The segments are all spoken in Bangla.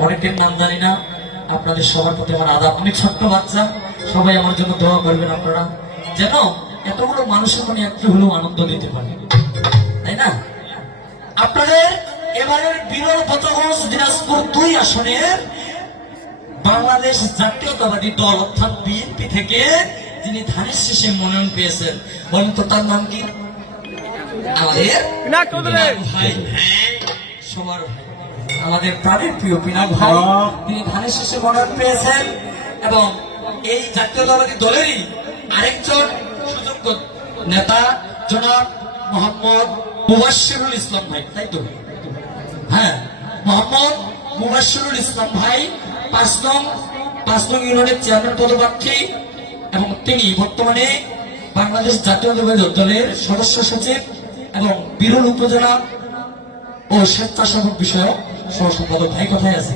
অনেকের নাম জানি না আপনাদের সবার প্রতি আমার আদাব। অনেক ছোট্ট বাচ্চা সবাই আমার জন্য দোয়া করবেন আপনারা। যেন এতগুলো মানুষের মনে একটু হলেও আনন্দ দিতে পারে। তাই না? আপনাদের এবারের বিরল পতগঞ্জ দিনাজপুর দুই আসনের বাংলাদেশ জাতীয়তাবাদী দল অর্থাৎ বিএনপি থেকে যিনি ধানের শেষে মনোনয়ন পেয়েছেন। বলেন তো তার নাম কি? আমাদের ভাই। হ্যাঁ, সবার ভাই। আমাদের প্রাণের প্রিয় পিনাক ভাই তিনি ধানের শেষে মনোনয়ন পেয়েছেন এবং এই জাতীয়তাবাদী দলেরই আরেকজন সুযোগ্য নেতা জনাব মোহাম্মদ মুবাশিরুল ইসলাম ভাই তাই তো? হ্যাঁ মোহাম্মদ মুবাশিরুল ইসলাম ভাই পাঁচ নং পাঁচ নং ইউনিয়নের চেয়ারম্যান পদপ্রার্থী এবং তিনি বর্তমানে বাংলাদেশ জাতীয়তাবাদী দলের সদস্য সচিব এবং বিরল উপজেলা ও স্বেচ্ছাসেবক বিষয়ক সহ সম্পাদক ভাই কোথায় আছে?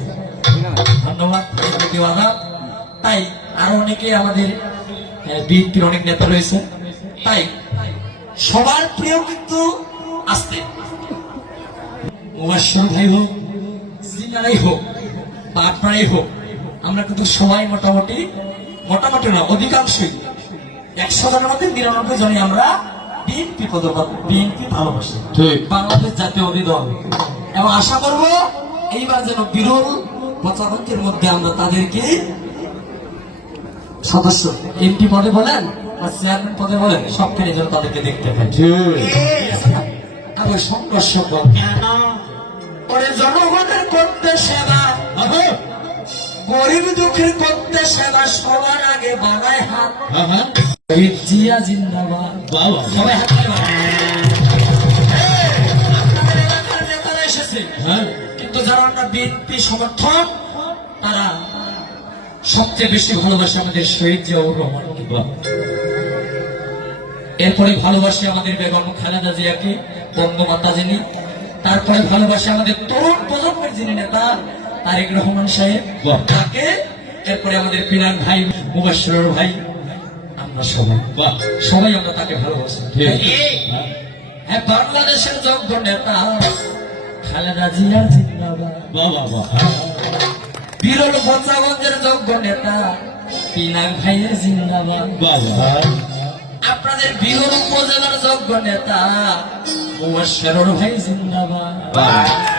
ধন্যবাদ তাই আরও অনেকে আমাদের বিএনপির অনেক নেতা রয়েছে। তাই সবার প্রিয় কিন্তু আসতে। ভাই হোক সিনারাই হোক বা আপনারাই হোক, আমরা কিন্তু সবাই মোটামুটি মোটামুটি না, অধিকাংশই একশো জনের মধ্যে নিরানব্বই জনই আমরা বিএনপি পদপাত বিএনপি ভালোবাসি। ঠিক। বাংলাদেশ জাতীয়বাদী দল এবং আশা করব এইবার যেন বিরল পঁচানব্বইয়ের মধ্যে আমরা তাদেরকে সদস্য এমপি পদে বলেন বা চেয়ারম্যান পদে বলেন সবখানে যেন তাদেরকে দেখতে পাই। আবার সংঘর্ষ কর জনগণের করতে সেবা গরিব দুঃখের করতে সেবা সবার আগে বানায় হাত। জিয়া জিন্দাবাদ। সবাই হাত এসেছে। কিন্তু যারা আমরা বিএনপি সমর্থন তারা সবচেয়ে বেশি ভালোবাসে আমাদের শহীদ জিয়াউর রহমানকে। এরপরে ভালোবাসি আমাদের বেগম খালেদা জিয়াকে বঙ্গমাতা যিনি। তারপরে ভালোবাসি আমাদের তরুণ প্রজন্মের যিনি নেতা তারেক রহমান সাহেব। তাকে এরপরে আমাদের পিনার ভাই মুবাসর ভাই আমরা সবাই। সবাই আমরা তাকে ভালোবাসি। হ্যাঁ। বাংলাদেশের যোগ্য নেতা। খালেদা জিয়া জিন্দাবাদ। বিরল বচাগঞ্জের যোগ্য নেতা। পিনাক ভাইয়ের জিন্দাবাদ। আপনাদের বিরল উপজেলার যোগ্য নেতা। মুবাশশির ভাই জিন্দাবাদ।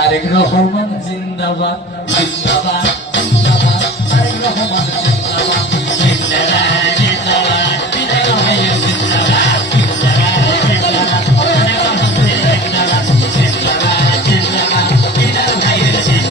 তারেক রহমান জিন্দাবাদ জিন্দাবাদ জিন্দাবাদ তারেক রহমান